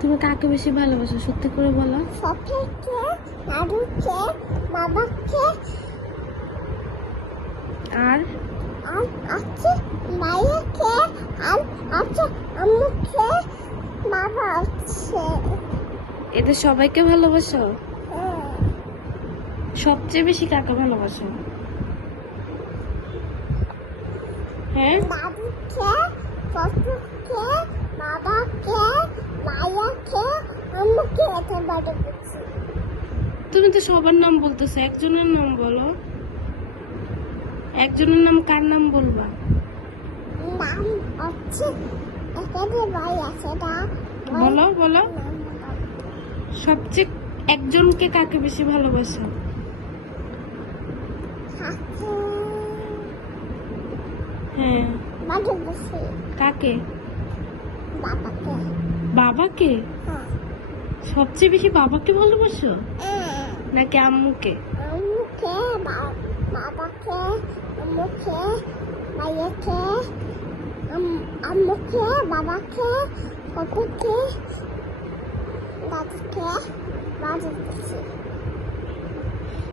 তুমি কাকে বেশি ভালোবাসো সত্যি করে বলো। সবাইকে, দাদুকে, বাবাকে, আর আর আছে মাইয়াকে, আর আছে আম্মুকে, বাবা আছে। এদের সবাইকে ভালোবাসো? হ্যাঁ। সবচেয়ে বেশি কাকে ভালোবাসো? হ্যাঁ, দাদুকে, শ্বশুরকে, বাবাকে, মাইয়াকে, আম্মুকে এত বড় করছি। তুমি তো সবার নাম বলতেছো, একজনের নাম বলো। একজনের নাম কার নাম বলবা? নাম হচ্ছে এখানে ভাই আছে না, বলো বলো। নাম সবচেয়ে একজনকে কাকে বেশি ভালোবাসো? আছে হ্যাঁ, বড় বেশি কাকে? বাবাকে। বাবাকে? হ্যাঁ। সবচেয়ে বেশি বাবাকে ভালোবাসো হ্যাঁ। নাকি আম্মুকে? আম্মুকে, বাবাকে, আম্মুকে, মাইয়াকে, আম্মুকে, বাবাকে, শ্বশুরকে, দাদুকে, বাড়ি